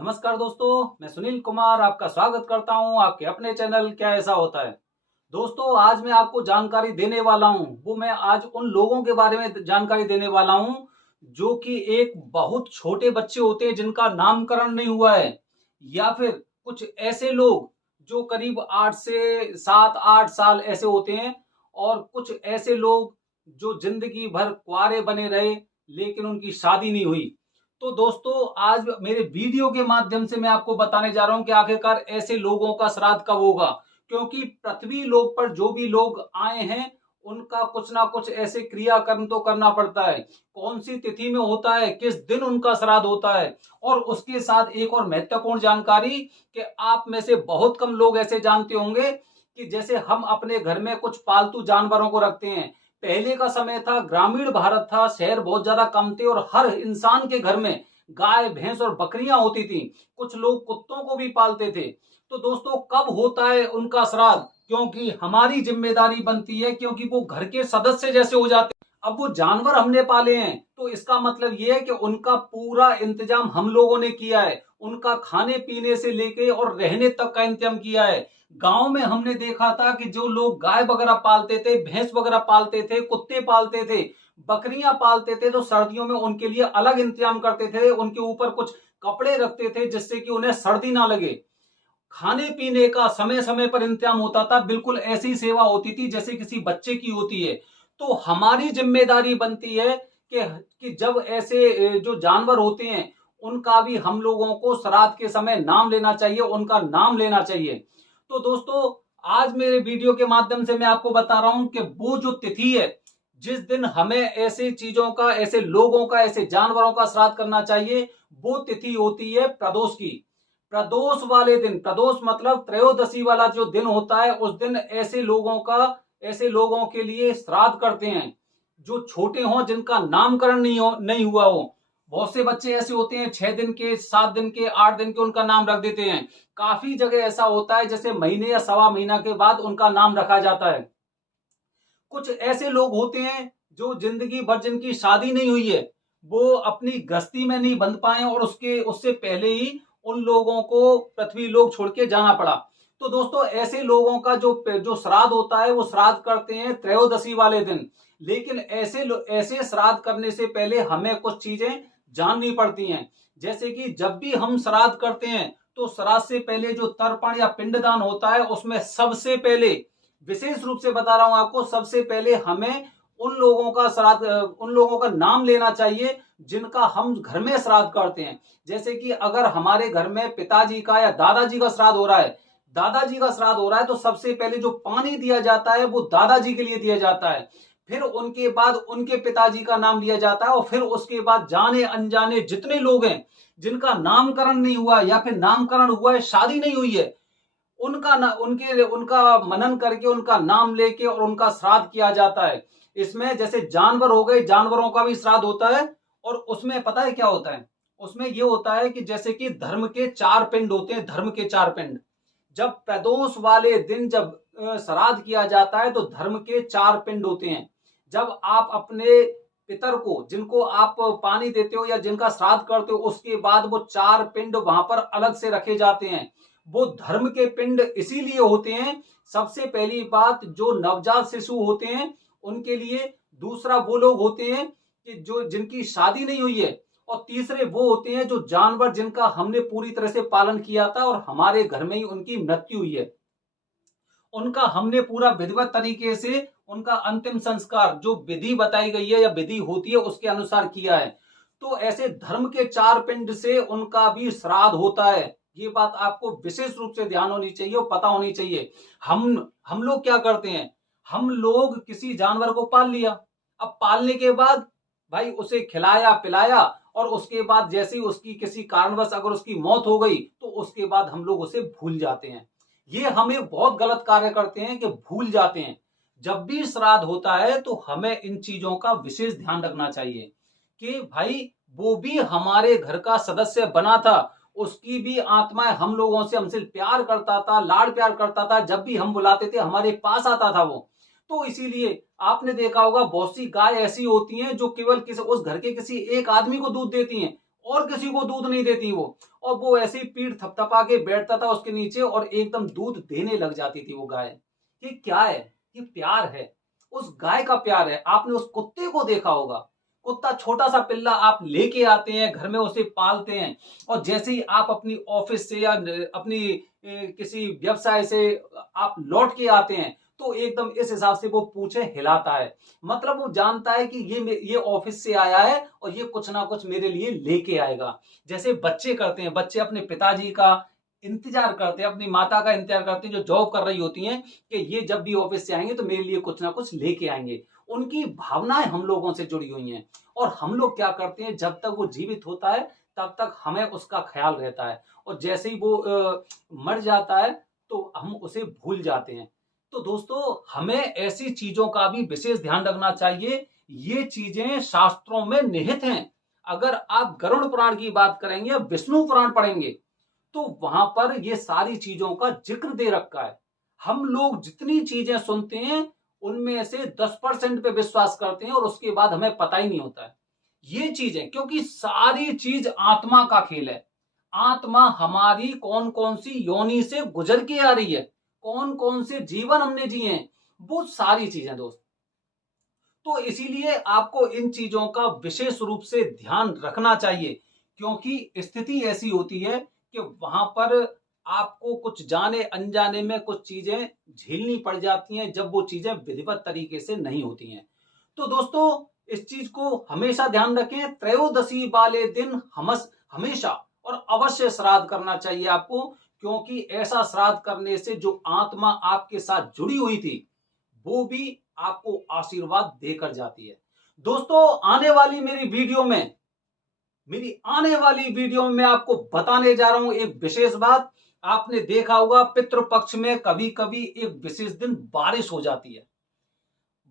नमस्कार दोस्तों, मैं सुनील कुमार आपका स्वागत करता हूं आपके अपने चैनल क्या ऐसा होता है। दोस्तों, आज मैं आपको जानकारी देने वाला हूं, वो मैं आज उन लोगों के बारे में जानकारी देने वाला हूं जो कि एक बहुत छोटे बच्चे होते हैं जिनका नामकरण नहीं हुआ है, या फिर कुछ ऐसे लोग जो करीब 8 से 7-8 साल ऐसे होते हैं, और कुछ ऐसे लोग जो जिंदगी भर कुंवारे बने रहे लेकिन उनकी शादी नहीं हुई। तो दोस्तों, आज मेरे वीडियो के माध्यम से मैं आपको बताने जा रहा हूं कि आखिरकार ऐसे लोगों का श्राद्ध कब होगा, क्योंकि पृथ्वी लोक पर जो भी लोग आए हैं उनका कुछ ना कुछ ऐसे क्रियाकर्म तो करना पड़ता है। कौन सी तिथि में होता है, किस दिन उनका श्राद्ध होता है, और उसके साथ एक और महत्वपूर्ण जानकारी कि आप में से बहुत कम लोग ऐसे जानते होंगे कि जैसे हम अपने घर में कुछ पालतू जानवरों को रखते हैं। पहले का समय था, ग्रामीण भारत था, शहर बहुत ज्यादा कम थे और हर इंसान के घर में गाय भैंस और बकरियां होती थी। कुछ लोग कुत्तों को भी पालते थे। तो दोस्तों, कब होता है उनका श्राद्ध, क्योंकि हमारी जिम्मेदारी बनती है, क्योंकि वो घर के सदस्य जैसे हो जाते हैं। अब वो जानवर हमने पाले हैं तो इसका मतलब ये है कि उनका पूरा इंतजाम हम लोगों ने किया है। उनका खाने पीने से लेके और रहने तक का इंतजाम किया है। गांव में हमने देखा था कि जो लोग गाय वगैरह पालते थे, भैंस वगैरह पालते थे, कुत्ते पालते थे, बकरियां पालते थे, तो सर्दियों में उनके लिए अलग इंतजाम करते थे। उनके ऊपर कुछ कपड़े रखते थे जिससे कि उन्हें सर्दी ना लगे। खाने पीने का समय समय पर इंतजाम होता था। बिल्कुल ऐसी सेवा होती थी जैसे किसी बच्चे की होती है। तो हमारी जिम्मेदारी बनती है कि जब ऐसे जो जानवर होते हैं उनका भी हम लोगों को श्राद्ध के समय नाम लेना चाहिए, उनका नाम लेना चाहिए। तो दोस्तों, आज मेरे वीडियो के माध्यम से मैं आपको बता रहा हूं कि वो जो तिथि है जिस दिन हमें ऐसे चीजों का, ऐसे लोगों का, ऐसे जानवरों का श्राद्ध करना चाहिए, वो तिथि होती है प्रदोष की। प्रदोष वाले दिन, प्रदोष मतलब त्रयोदशी वाला जो दिन होता है, उस दिन ऐसे लोगों के लिए श्राद्ध करते हैं जो छोटे हों, जिनका नामकरण नहीं हुआ हो। बहुत से बच्चे ऐसे होते हैं 6 दिन के, 7 दिन के, 8 दिन के, उनका नाम रख देते हैं। काफी जगह ऐसा होता है जैसे महीने या सवा महीना के बाद उनका नाम रखा जाता है। कुछ ऐसे लोग होते हैं जो जिंदगी भर, जिनकी शादी नहीं हुई है, वो अपनी गृहस्थी में नहीं बंध पाए और उसके उससे पहले ही उन लोगों को पृथ्वी लोक छोड़ के जाना पड़ा। तो दोस्तों, ऐसे लोगों का जो जो श्राद्ध होता है वो श्राद्ध करते हैं त्रयोदशी वाले दिन। लेकिन ऐसे श्राद्ध करने से पहले हमें कुछ चीजें जाननी पड़ती हैं। जैसे कि जब भी हम श्राद्ध करते हैं तो श्राद्ध से पहले जो तर्पण या पिंडदान होता है, उसमें सबसे पहले, विशेष रूप से बता रहा हूं आपको, सबसे पहले हमें उन लोगों का नाम लेना चाहिए जिनका हम घर में श्राद्ध करते हैं। जैसे कि अगर हमारे घर में पिताजी का या दादाजी का श्राद्ध हो रहा है, तो सबसे पहले जो पानी दिया जाता है वो दादाजी के लिए दिया जाता है। फिर उनके बाद उनके पिताजी का नाम लिया जाता है, और फिर उसके बाद जाने अनजाने जितने लोग हैं जिनका नामकरण नहीं हुआ या फिर नामकरण हुआ है, शादी नहीं हुई है, उनका मनन करके, उनका नाम लेके और उनका श्राद्ध किया जाता है। इसमें जैसे जानवर हो गए, जानवरों का भी श्राद्ध होता है। और उसमें पता है क्या होता है? उसमें यह होता है कि जैसे कि धर्म के 4 पिंड होते हैं, धर्म के 4 पिंड। जब प्रदोष वाले दिन जब श्राद्ध किया जाता है तो धर्म के 4 पिंड होते हैं। जब आप अपने पितर को, जिनको आप पानी देते हो या जिनका श्राद्ध करते हो, उसके बाद वो 4 पिंड वहां पर अलग से रखे जाते हैं। वो धर्म के पिंड इसीलिए होते हैं, सबसे पहली बात, जो नवजात शिशु होते हैं उनके लिए। दूसरा, वो लोग होते हैं कि जो जिनकी शादी नहीं हुई है। और तीसरे वो होते हैं जो जानवर जिनका हमने पूरी तरह से पालन किया था और हमारे घर में ही उनकी मृत्यु हुई है, उनका हमने पूरा विधिवत तरीके से उनका अंतिम संस्कार, जो विधि बताई गई है या विधि होती है, उसके अनुसार किया है। तो ऐसे धर्म के 4 पिंड से उनका भी श्राद्ध होता है। ये बात आपको विशेष रूप से ध्यान होनी चाहिए और पता होनी चाहिए। हम लोग क्या करते हैं, हम लोग किसी जानवर को पाल लिया। अब पालने के बाद भाई उसे खिलाया पिलाया, और उसके बाद जैसे ही उसकी किसी कारणवश अगर उसकी मौत हो गई तो उसके बाद हम लोग उसे भूल जाते हैं। ये हमें बहुत गलत कार्य करते हैं कि भूल जाते हैं। जब भी श्राद्ध होता है तो हमें इन चीजों का विशेष ध्यान रखना चाहिए कि भाई वो भी हमारे घर का सदस्य बना था, उसकी भी आत्मा हम लोगों से, हमसे प्यार करता था, लाड प्यार करता था, जब भी हम बुलाते थे हमारे पास आता था वो। तो इसीलिए आपने देखा होगा बहुत सी गाय ऐसी होती हैं जो केवल किसी उस घर के किसी एक आदमी को दूध देती हैं, और किसी को दूध नहीं देती वो, और वो ऐसे ही पीठ थपथपा के बैठता था उसके नीचे और एकदम दूध देने लग जाती थी वो गाय। ये क्या है? ये प्यार है, उस गाय का प्यार है। आपने उस कुत्ते को देखा होगा, कुत्ता छोटा सा पिल्ला आप लेके आते हैं घर में, उसे पालते हैं, और जैसे ही आप अपनी ऑफिस से या अपनी किसी व्यवसाय से आप लौट के आते हैं तो एकदम इस हिसाब से वो पूंछे हिलाता है। मतलब वो जानता है कि ये ऑफिस से आया है और ये कुछ ना कुछ मेरे लिए लेके आएगा। जैसे बच्चे करते हैं, बच्चे अपने पिताजी का इंतजार करते हैं, अपनी माता का इंतजार करते हैं जो जॉब कर रही होती हैं, कि ये जब भी ऑफिस से आएंगे तो मेरे लिए कुछ ना कुछ लेके आएंगे। उनकी भावनाएं हम लोगों से जुड़ी हुई हैं, और हम लोग क्या करते हैं, जब तक वो जीवित होता है तब तक हमें उसका ख्याल रहता है, और जैसे ही वो मर जाता है तो हम उसे भूल जाते हैं। तो दोस्तों, हमें ऐसी चीजों का भी विशेष ध्यान रखना चाहिए। ये चीजें शास्त्रों में निहित हैं। अगर आप गरुड़ पुराण की बात करेंगे, विष्णु पुराण पढ़ेंगे, तो वहां पर ये सारी चीजों का जिक्र दे रखा है। हम लोग जितनी चीजें सुनते हैं उनमें से 10% पे विश्वास करते हैं और उसके बाद हमें पता ही नहीं होता है ये चीजें, क्योंकि सारी चीज आत्मा का खेल है। आत्मा हमारी कौन कौन सी योनि से गुजर के आ रही है, कौन कौन से जीवन हमने जिए हैं, वो सारी चीजें दोस्त। तो इसीलिए आपको इन चीजों का विशेष रूप से ध्यान रखना चाहिए, क्योंकि स्थिति ऐसी होती है कि वहां पर आपको कुछ जाने अनजाने में कुछ चीजें झेलनी पड़ जाती हैं जब वो चीजें विधिवत तरीके से नहीं होती हैं। तो दोस्तों, इस चीज को हमेशा ध्यान रखें, त्रयोदशी वाले दिन हमेशा और अवश्य श्राद्ध करना चाहिए आपको, क्योंकि ऐसा श्राद्ध करने से जो आत्मा आपके साथ जुड़ी हुई थी वो भी आपको आशीर्वाद देकर जाती है। दोस्तों, आने वाली वीडियो में मैं आपको बताने जा रहा हूं एक विशेष बात। आपने देखा होगा पितृपक्ष में कभी कभी एक विशेष दिन बारिश हो जाती है।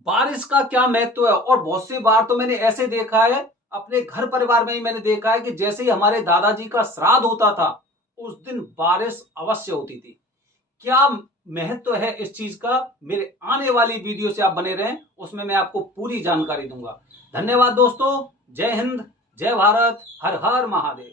बारिश का क्या महत्व है, और बहुत सी बार तो मैंने ऐसे देखा है, अपने घर परिवार में ही मैंने देखा है कि जैसे ही हमारे दादाजी का श्राद्ध होता था उस दिन बारिश अवश्य होती थी। क्या महत्व है इस चीज का, मेरे आने वाली वीडियो से आप बने रहें, उसमें मैं आपको पूरी जानकारी दूंगा। धन्यवाद दोस्तों, जय हिंद, जय भारत, हर हर महादेव।